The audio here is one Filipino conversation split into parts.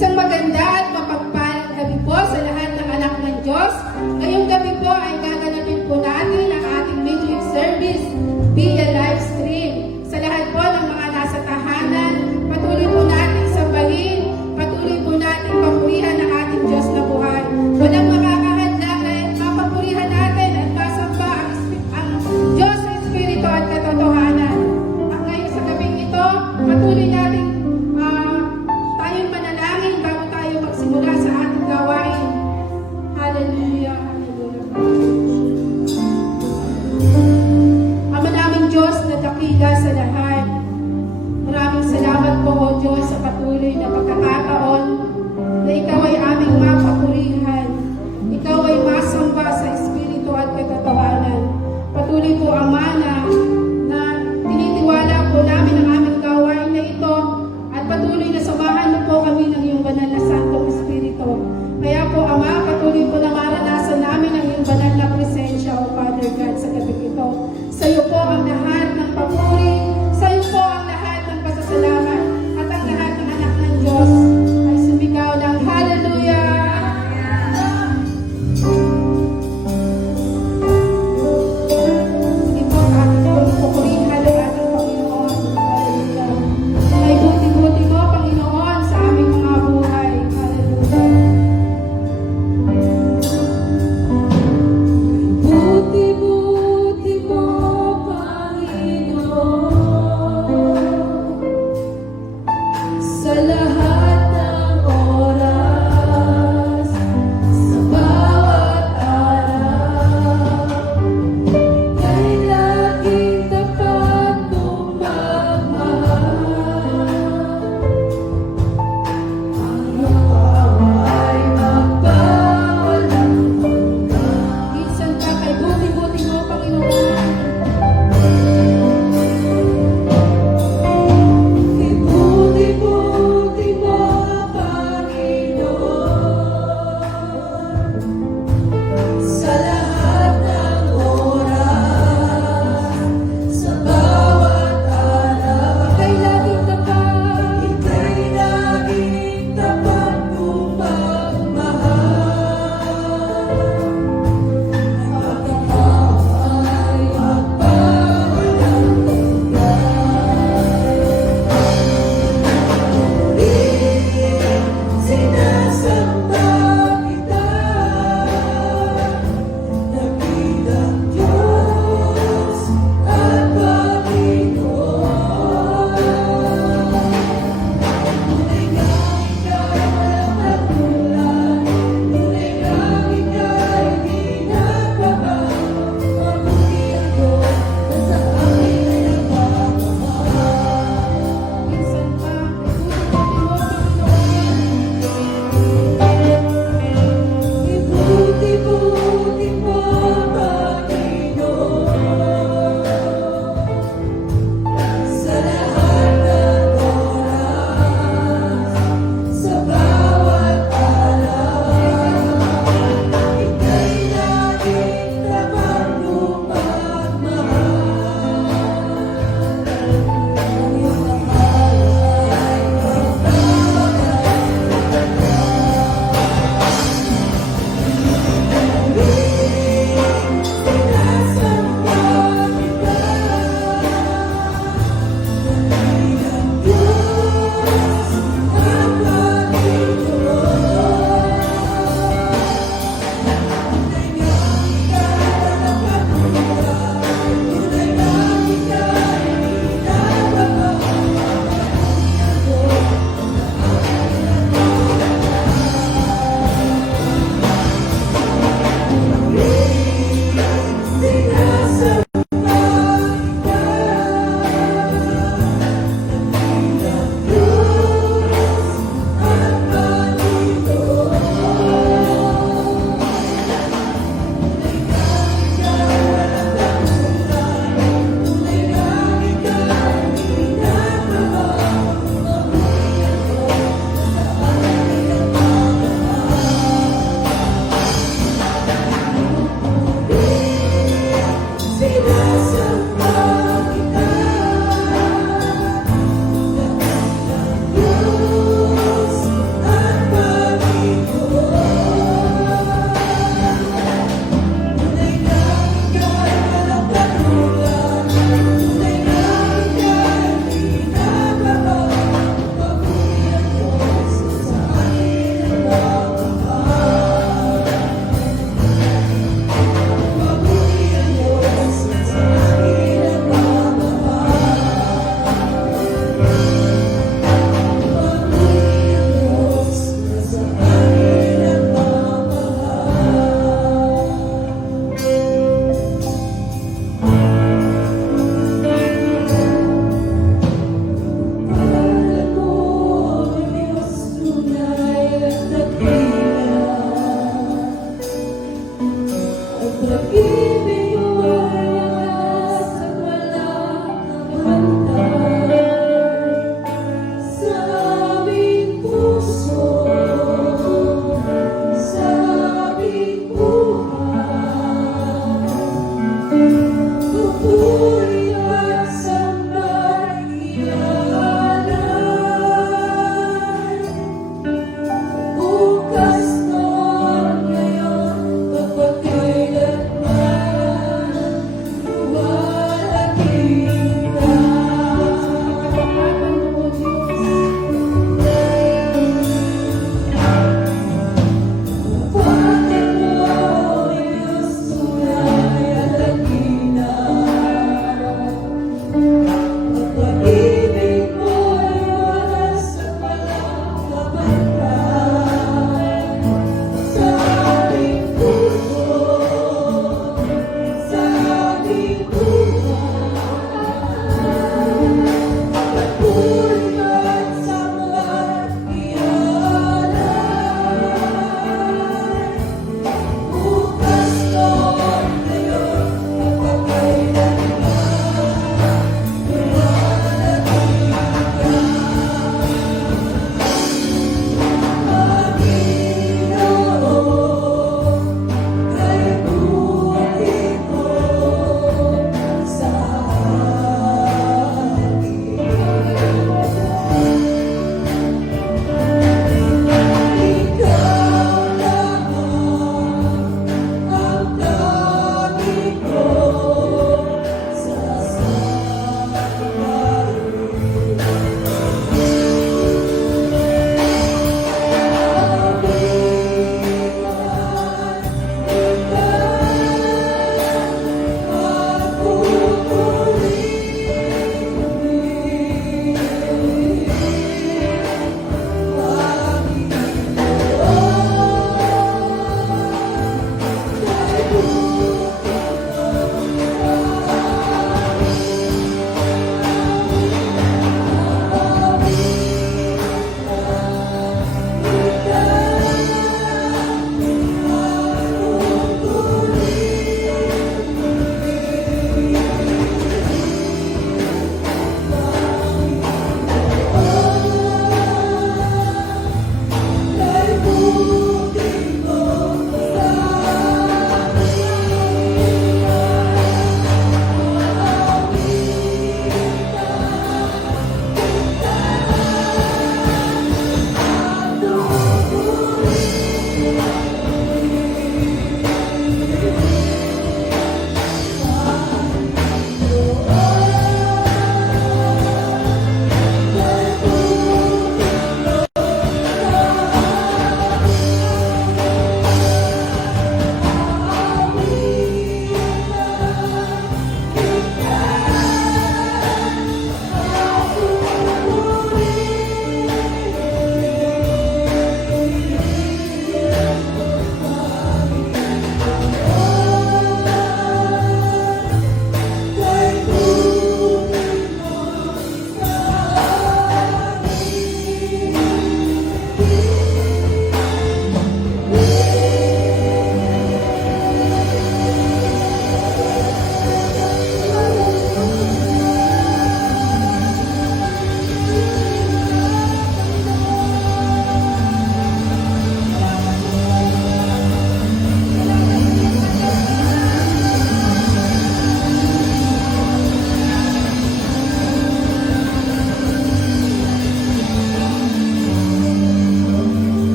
Isang maganda at mapagpalang gabi po sa lahat ng anak ng Diyos. Ngayong gabi po ay gaganapin po natin ang ating midweek service via live stream. Sa lahat po ng mga nasa tahanan, patuloy po natin sambahin, patuloy po natin papurihan ang ating Diyos na buhay. Walang makakahadlang na mapapurihan natin at masamba ang Diyos sa Espiritu at katotohanan. At ngayon sa gabing ito, patuloy natin tayong manalangin bago tayo magsimula sa ating gawain. Hallelujah, hallelujah. Ama naming Diyos na dakila sa lahat, maraming salamat po o Diyos sa patuloy na pagkakataon na Ikaw ay aming mapapurihan. Ikaw ay masamba sa Espiritu at katotohanan. Patuloy po Ama na tinitiwala po namin ang aming gawain na ito at patuloy na samahan mo po kami ng iyong banal na Santong Espiritu. Kaya po Ama, patuloy po na maranasan namin ang iyong banal na presensya o Father God sa gabi ito. Sa iyo po ang lahat ng papuri, sa iyo po ang lahat ng pasasalamat, at ang lahat ng anak ng Diyos ay sumigaw ng Hallelujah! Sige po,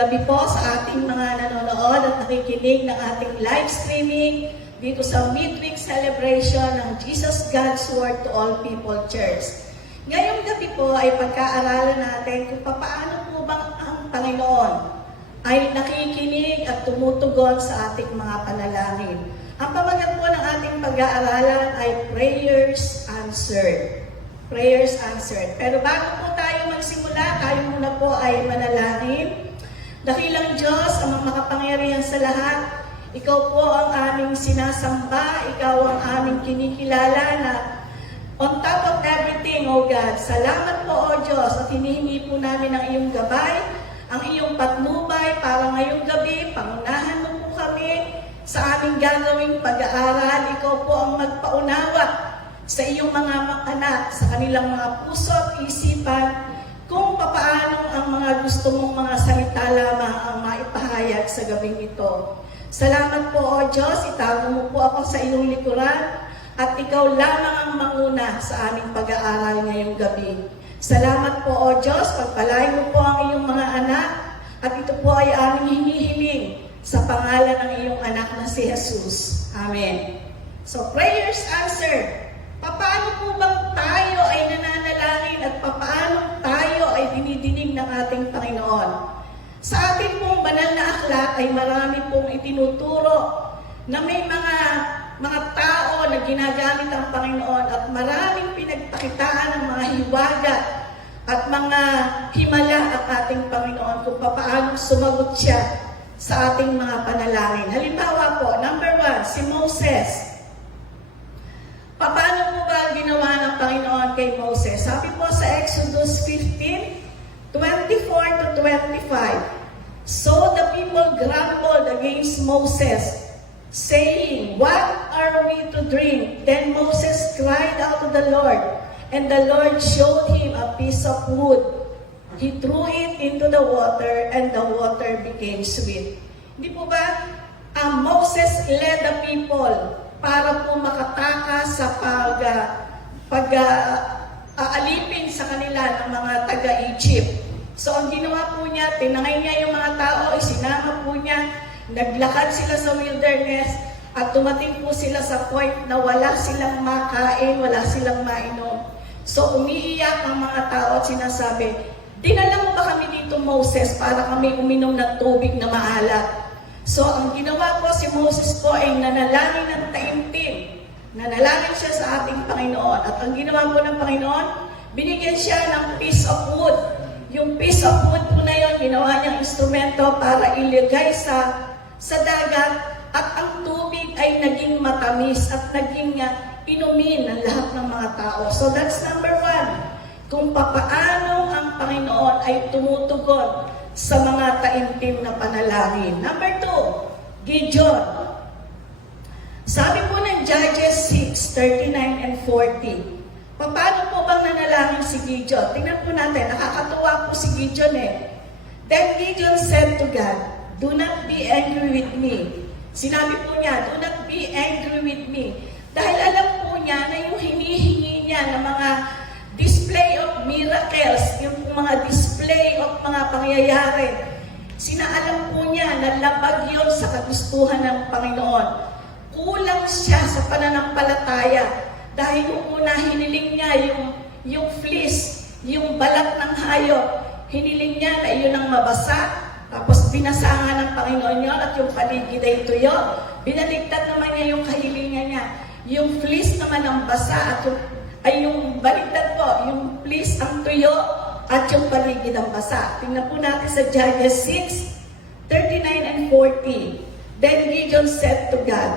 gabi po sa ating mga nanonood at nakikinig ng ating live streaming dito sa midweek celebration ng Jesus God's Word to All People Church. Ngayong gabi po ay pagkaaralan natin kung paano po bang ang Panginoon ay nakikinig at tumutugon sa ating mga panalangin. Ang pamagat po ng ating pag-aaralan ay Prayers Answered. Prayers Answered. Pero bago po tayo magsimula, tayo muna po ay manalangin. Dakilang Diyos, ang makapangyarihan sa lahat, Ikaw po ang aming sinasamba, Ikaw ang aming kinikilala na on top of everything, O God. Salamat po, O Diyos, at hinihingi po namin ang iyong gabay, ang iyong patnubay para ngayong gabi, pangunahan mo po kami sa aming gagawing pag-aaral. Ikaw po ang magpaunawa sa iyong mga anak, sa kanilang mga puso at isipan, kung papaano ang mga gusto mong mga salita lamang ang maipahayag sa gabing ito. Salamat po, O Diyos, itago mo po ako sa iyong likuran at ikaw lamang ang manguna sa aming pag-aaral ngayong gabi. Salamat po, O Diyos, pagpalain mo po ang iyong mga anak at ito po ay aming hinihiling sa pangalan ng iyong anak na si Jesus. Amen. So, prayers answered. Paano po bang tayo ay nananalangin at paano tayo ay dinidinig ng ating Panginoon? Sa ating pong banal na aklat ay marami pong itinuturo na may mga tao na ginagamit ang Panginoon at maraming pinagpakitaan ng mga hiwaga at mga himala ang ating Panginoon kung paano sumagot siya sa ating mga panalangin. Halimbawa po, number 1, si Moses. Paano po ba ginawa ng Panginoon kay Moses? Sabi po sa Exodus 15:24 to 25. So the people grumbled against Moses, saying, "What are we to drink?" Then Moses cried out to the Lord, and the Lord showed him a piece of wood. He threw it into the water, and the water became sweet. Hindi po ba? Moses led the people para po makatakas sa pag-aalipin sa kanila ng mga taga-Egypt. So, ang ginawa po niya, tinangay niya yung mga tao, isinama po niya, naglakad sila sa wilderness, at dumating po sila sa point na wala silang makain, wala silang mainom. So, umiiyak ang mga tao at sinasabi, "Dinala mo ba kami dito, Moses, para kami uminom ng tubig na maalat?" So, ang ginawa po si Moses po ay nanalangin ng taimtim. Nanalangin siya sa ating Panginoon. At ang ginawa po ng Panginoon, binigyan siya ng piece of wood. Yung piece of wood po na yun, ginawa niyang instrumento para iligay sa dagat. At ang tubig ay naging matamis at naging inumin ng lahat ng mga tao. So, that's number 1. Kung papaano ang Panginoon ay tumutugon sa mga taimtim na panalangin. Number 2, Gideon. Sabi po ng Judges 6:39 and 40. Paano po bang nanalangin si Gideon? Tingnan po natin, nakakatuwa po si Gideon eh. Then Gideon said to God, "Do not be angry with me." Sinabi po niya, "Do not be angry with me." Dahil alam po niya na yung hinihingi niya ng mga display of miracles, yung mga display of mga pangyayari, sinaalam po niya na labag yun sa kagustuhan ng Panginoon. Kulang siya sa pananampalataya dahil yung una hiniling niya yung fleece, yung balat ng hayop, hiniling niya na iyon ang mabasa, tapos binasangan ng Panginoon yun at yung paligid ay tuyo. Binaligtad naman niya yung kahilingan niya. Yung fleece naman ang basa at yung baligtad po, yung fleece ang tuyo at yung paligid ang basa. Tingnan po natin sa Judges 6:39 and 40. Then Gideon said to God,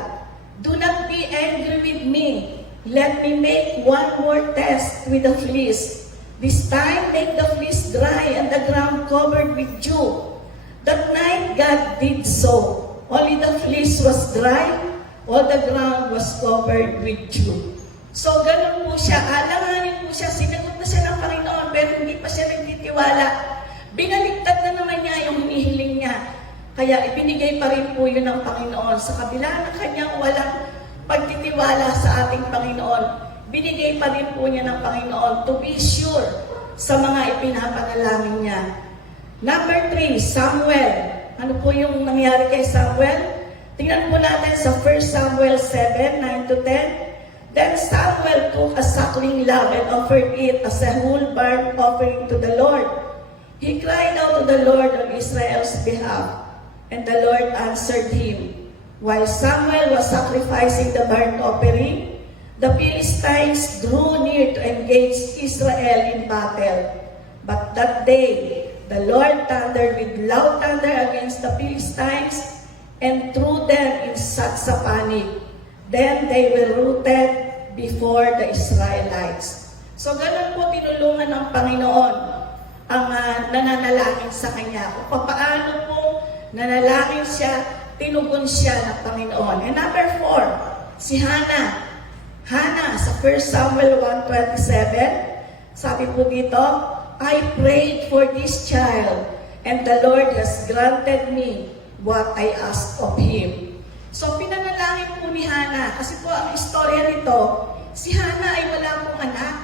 "Do not be angry with me. Let me make one more test with the fleece. This time make the fleece dry and the ground covered with dew." That night God did so. Only the fleece was dry, all the ground was covered with dew. So, ganun po siya. Alanganin po siya. Sinagot na siya ng Panginoon, pero hindi pa siya nagtitiwala. Binaliktad na naman niya yung hinihiling niya. Kaya ibinigay pa rin po yun ng Panginoon. Sa kabila ng kanyang walang pagtitiwala sa ating Panginoon, binigay pa rin po niya ng Panginoon to be sure sa mga ipinapanalangin niya. Number 3, Samuel. Ano po yung nangyari kay Samuel? Tingnan po natin sa 1 Samuel 7, 9 to 10. Then Samuel took a suckling lamb and offered it as a whole burnt offering to the Lord. He cried out to the Lord on Israel's behalf, and the Lord answered him. While Samuel was sacrificing the burnt offering, the Philistines drew near to engage Israel in battle. But that day, the Lord thundered with loud thunder against the Philistines and threw them in such a panic. Then they were rooted before the Israelites. So ganun po tinulungan ng Panginoon ang nananalangin sa Kanya. Kung paano po nanalangin siya, tinugon siya ng Panginoon. And number 4, si Hannah. Hannah, sa 1 Samuel 1:27, sabi po dito, I prayed for this child, and the Lord has granted me what I asked of Him. So, pinanalangin po ni Hannah, kasi po ang istorya nito, si Hannah ay wala pong anak.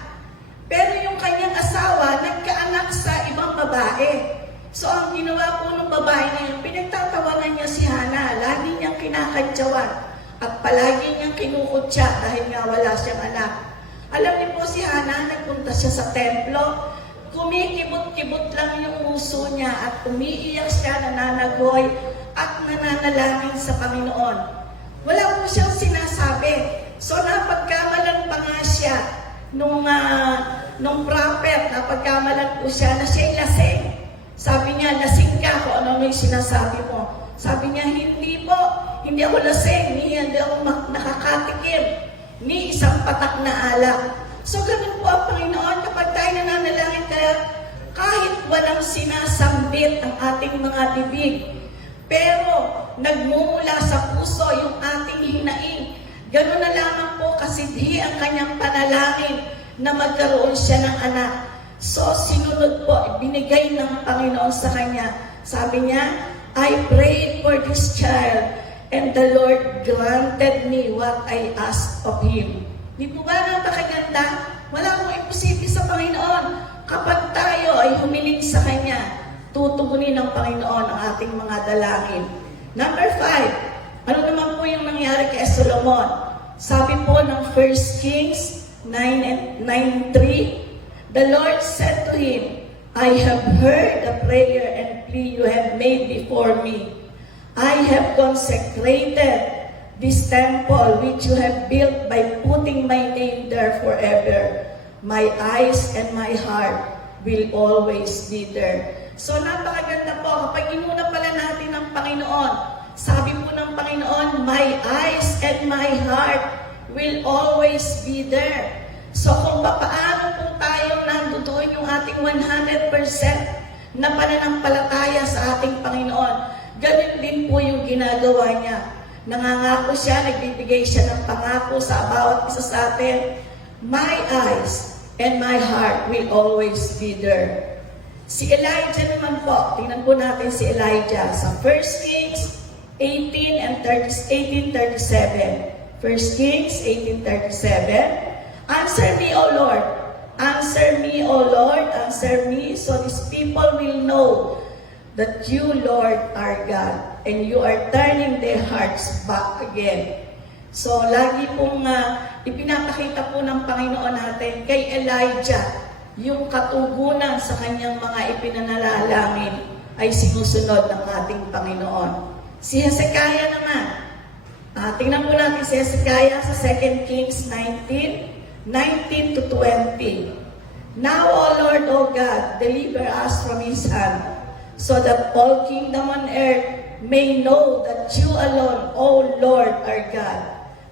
Pero yung kanyang asawa, nagkaanak sa ibang babae. So, ang ginawa po ng babae ngayon, pinagtatawanan niya si Hannah, lagi niyang kinakantsawan, at palagi niyang kinukutya dahil nga wala siyang anak. Alam niyo po si Hannah, nagpunta siya sa templo, kumikibot-kibot lang yung uso niya at umiiyak siya, nananagoy at nananalangin sa Panginoon. Wala po siyang sinasabi. So napagkamalan pa nga siya nung prophet, napagkamalan po siya na siya'y lasing. Sabi niya, lasing ka kung ano yung sinasabi mo. Sabi niya, hindi po, hindi ako lasing, hindi ako nakakatikim, ni isang patak na alak. So ganun po ang Panginoon, kapag tayo nananalangin kaya kahit walang sinasambit ang ating mga bibig, pero nagmumula sa puso yung ating hinaing. Ganun na lamang po kasidhi ang kanyang panalangin na magkaroon siya ng anak. So sinunod po, binigay ng Panginoon sa kanya. Sabi niya, I prayed for this child, and the Lord granted me what I asked of Him. Di po ba napakaganda? Wala pong imposible sa Panginoon. Kapag tayo ay humiling sa Kanya, tutugunin ng Panginoon ang ating mga dalangin. Number 5, ano naman po yung nangyari kay Solomon? Sabi po ng 1 Kings 9:3, the Lord said to him, I have heard the prayer and plea you have made before me. I have consecrated this temple which you have built by putting my name there forever. My eyes and my heart will always be there. So napakaganda po, kapag inuna pala natin ng Panginoon, sabi po ng Panginoon, my eyes and my heart will always be there. So kung paano po tayo nandoon yung ating 100% na pananampalataya sa ating Panginoon, ganun din po yung ginagawa niya. Nangangako siya, nagbibigay siya ng pangako sa bawat isa sa atin. My eyes and my heart will always be there. Si Elijah naman po, tingnan po natin si Elijah sa 1 Kings 18:37. 1 Kings 18:37. Answer me, O Lord. Answer me, O Lord. Answer me, so these people will know that you, Lord, are God, and you are turning their hearts back again. So, lagi pong ipinapakita po ng Panginoon natin kay Elijah, yung katugunan sa kanyang mga ipinanalalangin ay sinusunod ng ating Panginoon. Si Hezekiah naman, tingnan po natin si Hezekiah sa 2 Kings 19:19 to 20. Now, O Lord, O God, deliver us from his hand, so that all kingdom on earth may know that you alone, O Lord, are God.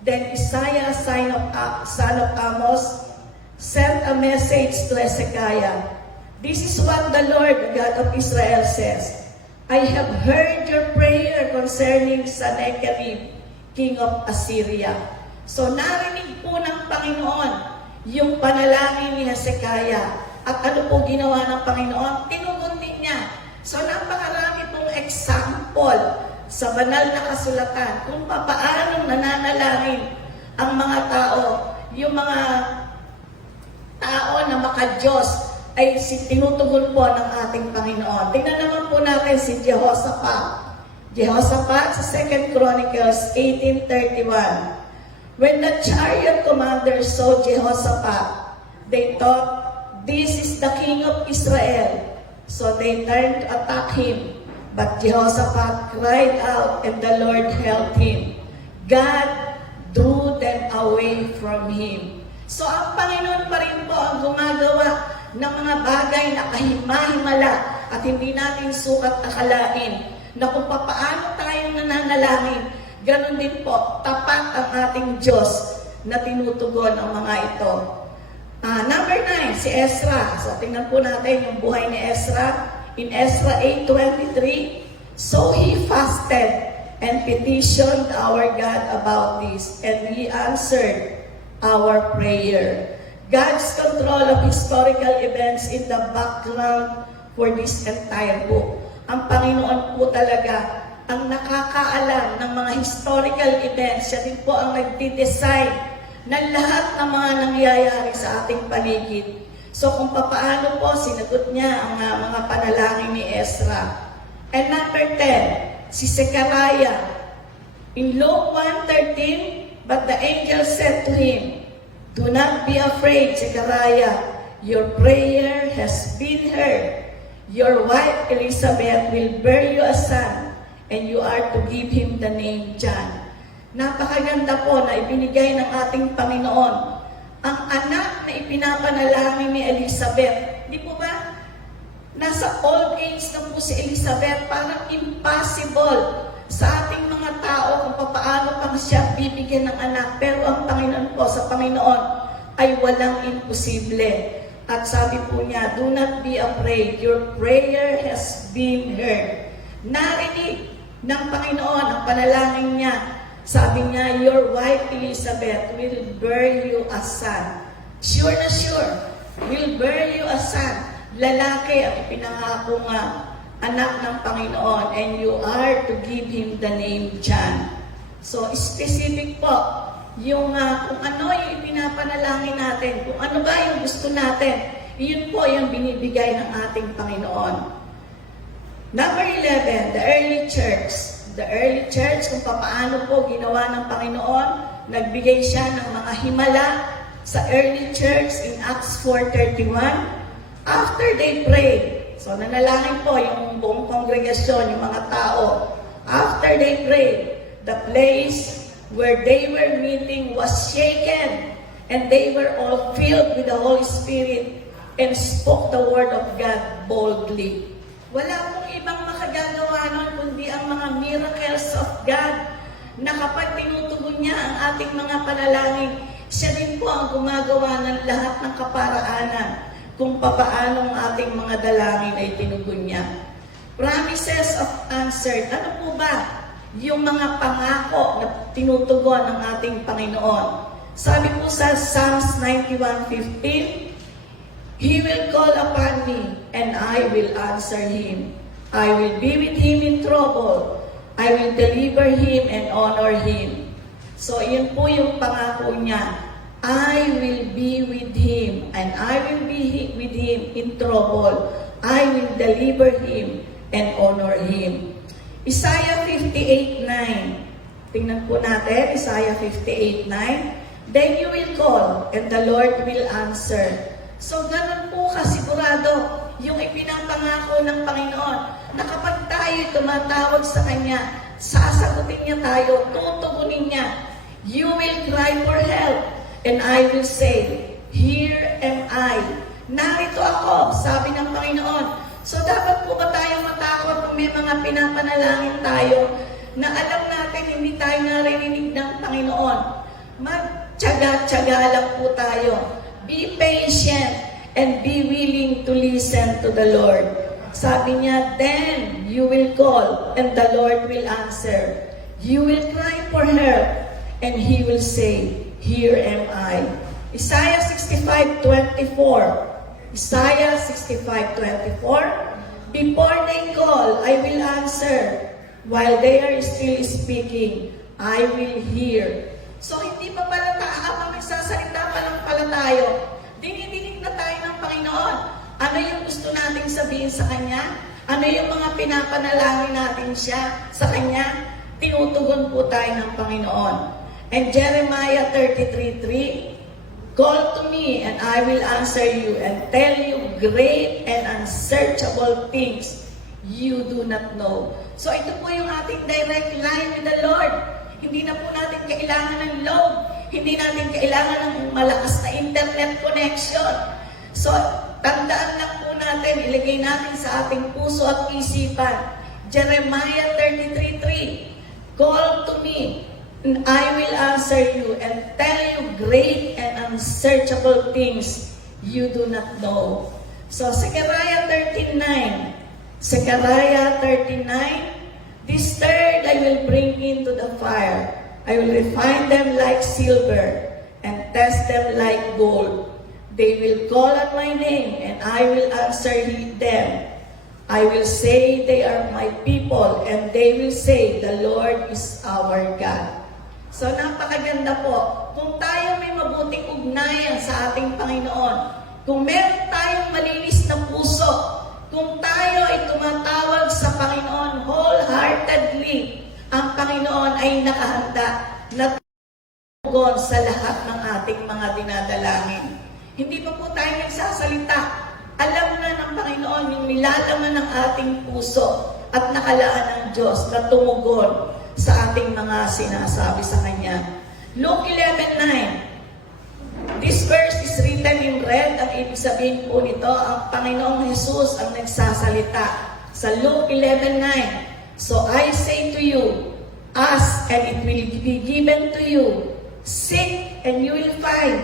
Then Isaiah, son of Amos, sent a message to Hezekiah. This is what the Lord, the God of Israel, says. I have heard your prayer concerning Sennacherib, king of Assyria. So narinig po ng Panginoon yung panalangin ni Hezekiah. At ano po ginawa ng Panginoon? Tinugon din niya. So napakarami pong example sa banal na kasulatan kung paano nananalangin ang mga tao, yung mga tao na maka-Diyos, ay tinutugon po ng ating Panginoon. Tingnan naman po natin si Jehoshaphat. Jehoshaphat sa 2 Chronicles 18:31. When the chariot commanders saw Jehoshaphat, they thought, "This is the king of Israel." So they turned to attack him. But Jehoshaphat cried out, and the Lord helped him. God drew them away from him. So ang Panginoon pa rin po ang gumagawa ng mga bagay na kahima-himala at hindi natin sukat akalain na kung papaano tayo nananalangin, ganun din po, tapat ang ating Diyos na tinutugon ang mga ito. Number 9, si Ezra. So tingnan po natin yung buhay ni Ezra. In Ezra 8:23, so he fasted and petitioned our God about this, and He answered our prayer. God's control of historical events in the background for this entire book. Ang Panginoon po talaga ang nakakaalam ng mga historical events. Siya din po ang nagdi-design ng lahat ng mga nangyayari sa ating paligid. So kung papaano po sinagot niya ang mga panalangin ni Ezra. And number 10, si Zechariah. In Luke 1:13, but the angel said to him, "Do not be afraid, Zechariah. Your prayer has been heard. Your wife Elizabeth will bear you a son, and you are to give him the name John." Napakaganda po na ibinigay ng ating Panginoon ang anak na ipinapanalangin ni Elizabeth. Di po ba? Nasa old age na po si Elizabeth, parang impossible sa ating mga tao kung paano pang siya bibigyan ng anak. Pero ang Panginoon po, sa Panginoon, ay walang imposible. At sabi po niya, "Do not be afraid, your prayer has been heard." Narinig ng Panginoon ang panalangin niya. Sabi niya, "Your wife Elizabeth will bear you a son." Sure na sure, will bear you a son. Lalaki ang ipinangakong anak ng Panginoon, and you are to give him the name John. So, specific po, yung kung ano yung ipinapanalangin natin, kung ano ba yung gusto natin, yun po yung binibigay ng ating Panginoon. Number 11, the early church. The early church, kung paano po ginawa ng Panginoon, nagbigay siya ng mga himala sa early church in Acts 4:31. After they prayed, so nanalangin po yung buong kongregasyon, yung mga tao. After they prayed, the place where they were meeting was shaken, and they were all filled with the Holy Spirit and spoke the word of God boldly. Wala pong ibang makagagawa nun kundi ang mga miracles of God na kapag tinutugon niya ang ating mga panalangin, siya din po ang gumagawa ng lahat ng kaparaanan kung papaano ang ating mga dalangin ay tinugon niya. Promises of answered. Ano po ba yung mga pangako na tinutugon ng ating Panginoon? Sabi po sa Psalms 91:15, "He will call upon me, and I will answer him. I will be with him in trouble. I will deliver him and honor him." So, yun po yung pangako niya. I will be with him, and I will be with him in trouble. I will deliver him and honor him. Isaiah 58:9. Tingnan po natin, Isaiah 58:9. "Then you will call, and the Lord will answer." So, ganun po kasigurado yung ipinapangako ng Panginoon na kapag tayo tumatawag sa Kanya, sasagutin niya tayo, tutugunin niya. "You will cry for help, and I will say, here am I." Narito ako, sabi ng Panginoon. So, dapat po ba tayong matakot kung may mga pinapanalangin tayo na alam natin hindi tayo narinig ng Panginoon? Magtiyaga-tiyaga lang po tayo. Be patient and be willing to listen to the Lord. Sabi niya, "Then you will call, and the Lord will answer. You will cry for help, and He will say, here am I." Isaiah 65:24. Isaiah 65:24. "Before they call, I will answer. While they are still speaking, I will hear." So, hindi pa pala habang nagsasalita pa lang pala tayo, dinidinig na tayo ng Panginoon. Ano yung gusto nating sabihin sa Kanya? Ano yung mga pinapanalangin natin sa Kanya? Tinutugon po tayo ng Panginoon. And Jeremiah 33:3, call to me and I will answer you and tell you great and unsearchable things you do not know. So ito po yung ating direct line with the Lord. Hindi na po natin kailangan ng load. Hindi natin kailangan ng malakas na internet connection. So tandaan lang po natin, ilagay natin sa ating puso at isipan. Jeremiah 33:3, call to me and I will answer you and tell you great and unsearchable things you do not know. So, Zechariah 13:9. Zechariah 13:9. This third I will bring into the fire. I will refine them like silver and test them like gold. They will call on my name and I will answer them. I will say they are my people and they will say the Lord is our God. So napakaganda po. Kung tayo may mabuting ugnayan sa ating Panginoon, kung meron tayong malinis na puso, kung tayo ay tumatawag sa Panginoon wholeheartedly, ang Panginoon ay nakahanda na tumugon sa lahat ng ating mga dinadalangin. Hindi pa po tayo nagsasalita. Alam na ng Panginoon yung nilalaman ng ating puso at nakalaan ng Diyos na tumugon sa ating mga sinasabi sa Kanya. Luke 11:9. This verse is written in red. Ang ibig sabihin po nito, ang Panginoong Jesus ang nagsasalita. Sa Luke 11:9. So I say to you, ask and it will be given to you. Seek and you will find.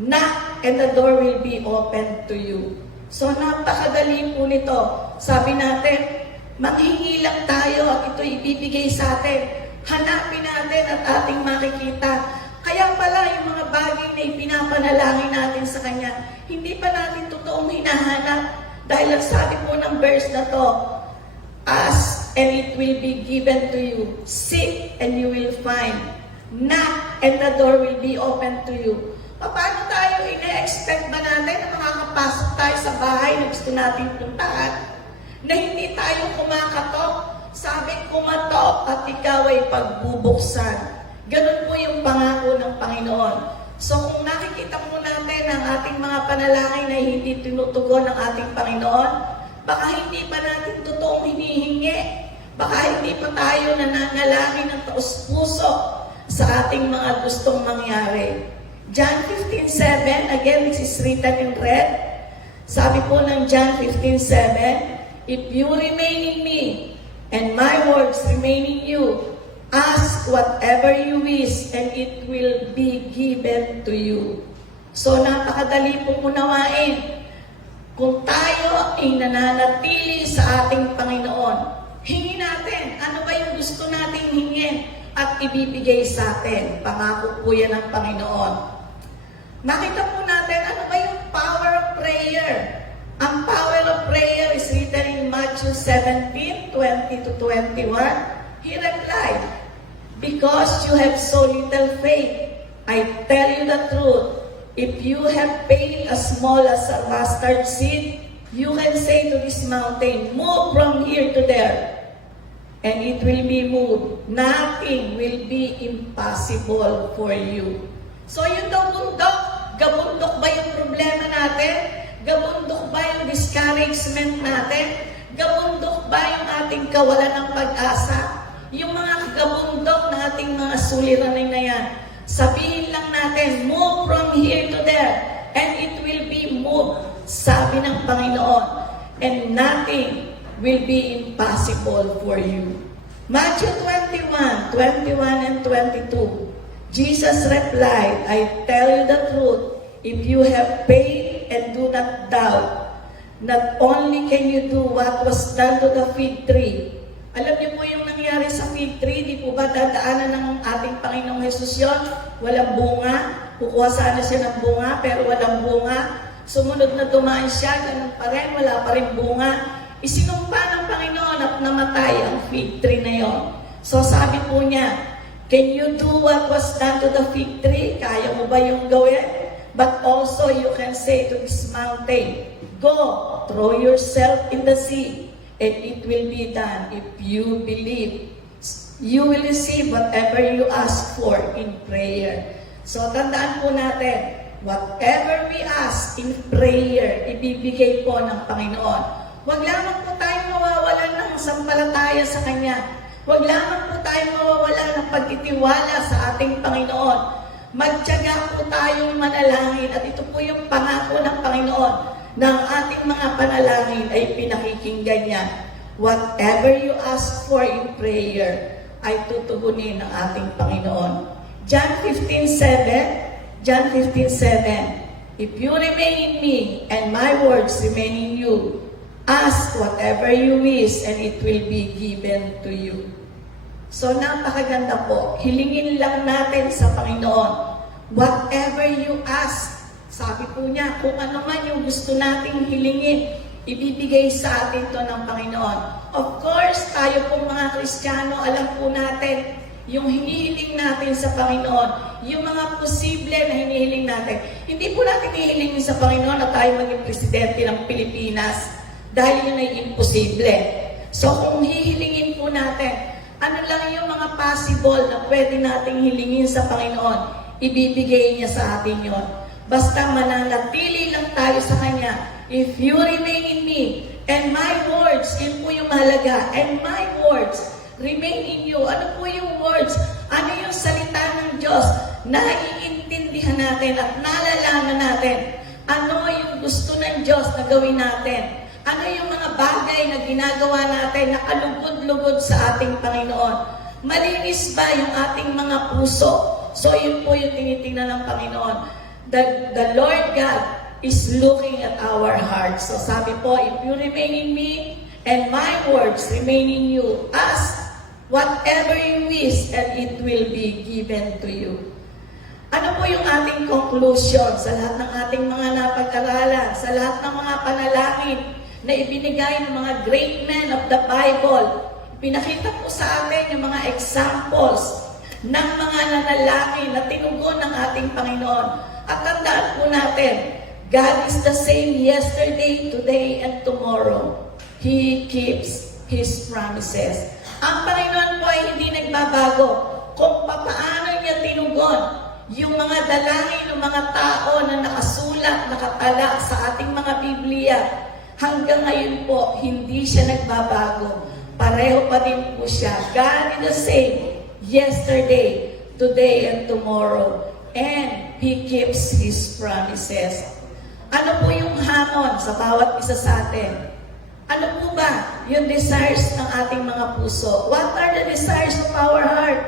Knock and the door will be opened to you. So napakadali po nito. Sabi natin, manghingi lang tayo at ito ibibigay sa atin. Hanapin natin at ating makikita. Kaya pala yung mga bagay na ipinapanalangin natin sa Kanya, hindi pa natin totoong hinahanap. Dahil ang sabi po ng verse na to, ask and it will be given to you. Seek and you will find. Knock and the door will be open to you. Paano tayo ina-expect ba natin na makakapasok tayo sa bahay na gusto natin puntahan? Na hindi tayo kumakatok? Sabi, kumatok at ikaw ay pagbubuksan. Ganun po yung pangako ng Panginoon. So kung nakikita po natin ang ating mga panalangin na hindi tinutugon ng ating Panginoon, baka hindi pa natin totoong hinihingi. Baka hindi pa tayo nananalangin ng taos-puso sa ating mga gustong mangyari. John 15:7, again, this is written in red. Sabi po ng John 15:7, if you remain in me, and my words remain in you, ask whatever you wish, and it will be given to you. So, napakadali pong unawain. Kung tayo ay nananatili sa ating Panginoon, hingi natin, ano ba yung gusto nating hingin at ibibigay sa atin. Pangako po yan ng Panginoon. Nakita po natin, ano ba yung power of prayer? Ang power of prayer is written in Matthew 17:20-21. He replied, because you have so little faith, I tell you the truth. If you have faith as small as a mustard seed, you can say to this mountain, move from here to there, and it will be moved. Nothing will be impossible for you. So yun daw bundok. Gabundok ba yung problema natin? Gabundok ba yung discouragement natin? Gabundok ba yung ating kawalan ng pag-asa? Yung mga gabundok na ating mga suliranin na yan. Sabihin lang natin, move from here to there, and it will be moved, sabi ng Panginoon, and nothing will be impossible for you. Matthew 21:21 and 22. Jesus replied, I tell you the truth, if you have faith and do not doubt, not only can you do what was done to the fig tree. Alam niyo po yung nangyari sa fig tree, di po ba dadaanan ng ating Panginoong Jesus yun? Walang bunga, kukuha sana siya ng bunga, pero walang bunga. Sumunod na dumaan siya, ganun pa rin, wala pa rin bunga. Isinumpa ng Panginoon at namatay ang fig tree na yon. So sabi po niya, can you do what was done to the fig tree? Kaya mo ba yung gawin? But also you can say to this mountain, Go, throw yourself in the sea, and it will be done if you believe. You will receive whatever you ask for in prayer. So tandaan po natin, whatever we ask in prayer, ibibigay po ng Panginoon. Huwag lamang po tayong mawawalan ng sampalataya sa Kanya. Huwag lamang po tayong mawawalan ng pagtitiwala sa ating Panginoon. Magtiyaga po tayong manalangin at ito po yung pangako ng Panginoon na ang ating mga panalangin ay pinakikinggan niya. Whatever you ask for in prayer ay tutugunin ng ating Panginoon. John 15:7, if you remain in me and my words remain in you, ask whatever you wish and it will be given to you. So napakaganda po, hilingin lang natin sa Panginoon, whatever you ask. Sabi po niya, kung ano man yung gusto nating hilingin, ibibigay sa atin to ng Panginoon. Of course, tayo pong mga Kristiyano, alam po natin, yung hinihiling natin sa Panginoon, yung mga posible na hinihiling natin. Hindi po natin hihilingin sa Panginoon na tayo maging presidente ng Pilipinas dahil yun ay imposible. So kung hihilingin po natin, ano lang yung mga possible na pwede nating hilingin sa Panginoon, ibibigay niya sa atin yun. Basta mananatili lang tayo sa Kanya. If you remain in me, and my words, yun po yung mahalaga, and my words remain in you. Ano po yung words? Ano yung salita ng Diyos na iintindihan natin at nalalaman natin? Ano yung gusto ng Diyos na gawin natin? Ano yung mga bagay na ginagawa natin na kalugod-lugod sa ating Panginoon? Malinis ba yung ating mga puso? So yun po yung tinitingnan ng Panginoon. The Lord God is looking at our hearts. So sabi po, if you remain in me and my words remain in you, ask whatever you wish and it will be given to you. Ano po yung ating conclusion sa lahat ng ating mga napag-aralan, sa lahat ng mga panalangin na ibinigay ng mga great men of the Bible? Pinakita po sa atin yung mga examples ng mga nanalangin na tinugon ng ating Panginoon. At tandaan po natin, God is the same yesterday, today, and tomorrow. He keeps His promises. Ang Panginoon po ay hindi nagbabago kung paano niya tinugon yung mga dalangin ng mga tao na nakasulat, nakatala sa ating mga Biblia. Hanggang ngayon po, hindi siya nagbabago. Pareho pa din po siya. God is the same yesterday, today, and tomorrow. And He keeps His promises. Ano po yung hamon sa bawat isa sa atin? Ano po ba yung desires ng ating mga puso? What are the desires of our heart?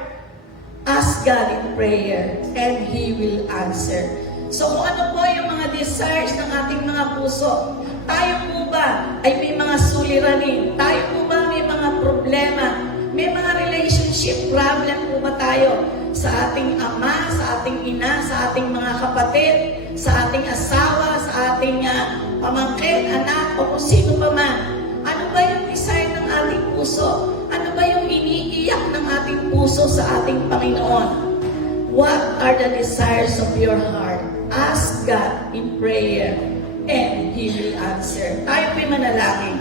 Ask God in prayer and He will answer. So kung ano po yung mga desires ng ating mga puso, tayo po ba ay may mga suliranin? Tayo po ba may mga problema? May mga relationship problem po ba tayo? Sa ating ama, sa ating ina, sa ating mga kapatid, sa ating asawa, sa ating pamangkin, anak, o kung sino pa man. Ano ba yung desire ng ating puso? Ano ba yung iniiyak ng ating puso sa ating Panginoon? What are the desires of your heart? Ask God in prayer and He will answer. Tayo po'y manalangin.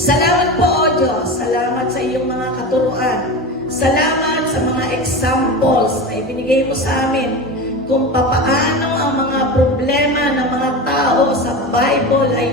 Salamat po, O Diyos. Salamat sa iyong mga katuruan. Salamat sa mga examples na ibinigay mo sa amin kung papaano ang mga problema ng mga tao sa Bible ay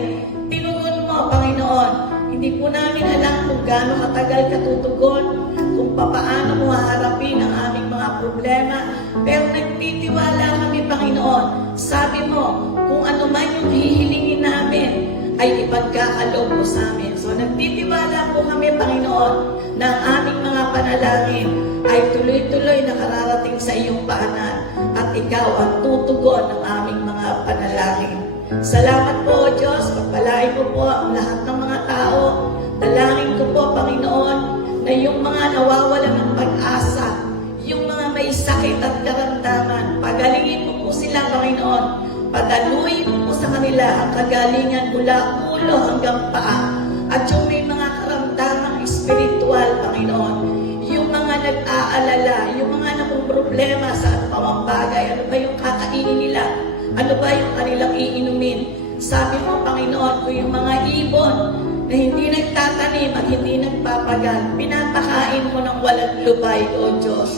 tinugon mo, Panginoon. Hindi po namin alam kung gaano katagal katutugon, kung papaano mo haharapin ang aming mga problema, pero nagtitiwala kami, Panginoon. Sabi mo, kung ano man yung hihilingin namin, ay ipagkakaloob mo sa amin. So nagtitiwala po kami, Panginoon, na ang aming mga panalangin ay tuloy-tuloy na kararating sa iyong paanan at ikaw ang tutugon ng aming mga panalangin. Salamat po, O Diyos. Pagpalain mo po ang lahat ng mga tao. Dalangin ko po, Panginoon, na yung mga nawawalan ng pag-asa, yung mga may sakit at karamdaman, pagalingin mo po sila, Panginoon. Padaluin mo po sa kanila ang kagalingan mula ulo hanggang paa. At yung may mga karamdamang espiritual, Panginoon, yung mga nag-aalala, yung mga nakong problema sa pamambagay, ano ba yung kakainin nila? Ano ba yung kanilang iinumin? Sabi mo, Panginoon, kung yung mga ibon na hindi nagtatanim at hindi nagpapagal, pinapakain mo ng walang lubay, O Diyos.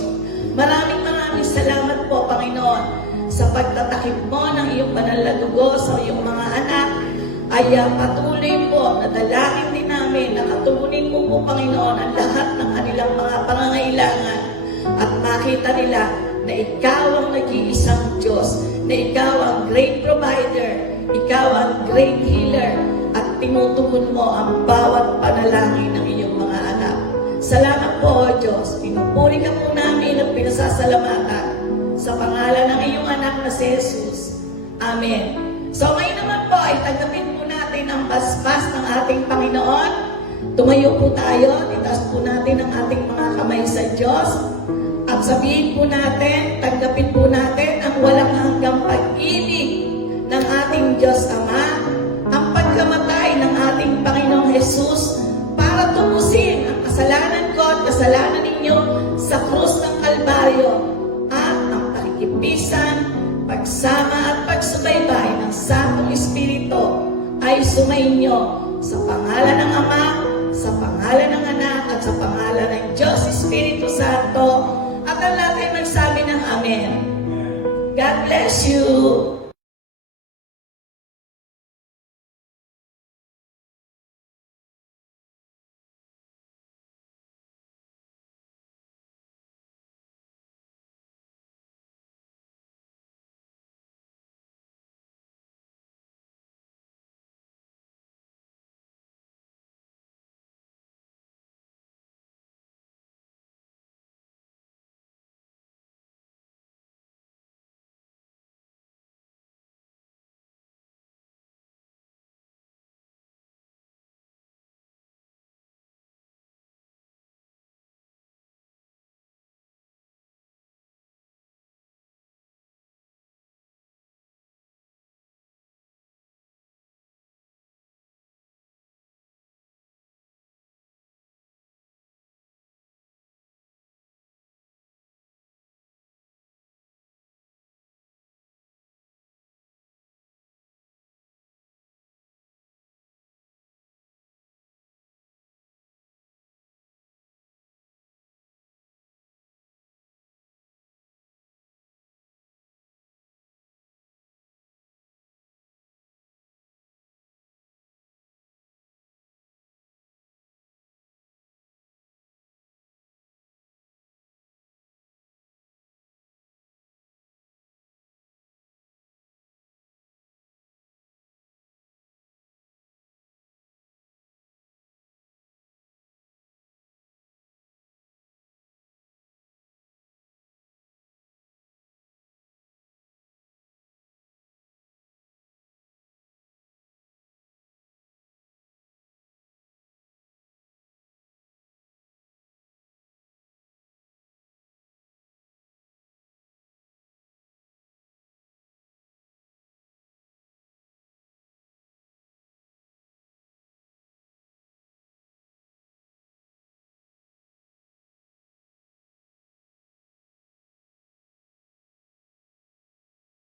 Maraming salamat po, Panginoon, sa pagtatakip mo ng iyong banal na dugo sa iyong mga anak. Ay patuloy po na dalangin din namin na katugunin mo po, Panginoon, ang lahat ng kanilang mga pangangailangan at makita nila na ikaw ang nag-iisang Diyos, na ikaw ang great provider, ikaw ang great healer, at tinutugon mo ang bawat panalangin ng iyong mga anak. Salamat po, O Diyos. Pinupuri ka po namin at pinasasalamatan sa pangalan ng iyong anak na si Jesus. Amen. So ngayon naman po ay tanggapin po natin ang basbas ng ating Panginoon. Tumayo po tayo, itaas po natin ang ating mga kamay sa Diyos. At sabihin po natin, tanggapin po natin ang walang hanggang pag-ibig ng ating Diyos Ama, ang pagkamatay ng ating Panginoong Jesus para tubusin ang kasalanan ko at kasalanan ninyo sa krus ng Kalbaryo, at ang pakikipisan, pagsama at pagsubaybay ng Santong Espiritu ay sumainyo sa pangalan ng Ama, sa pangalan ng Anak at sa pangalan ng Diyos Espiritu Santo, at ang lahat ay magsabi ng Amen. God bless you.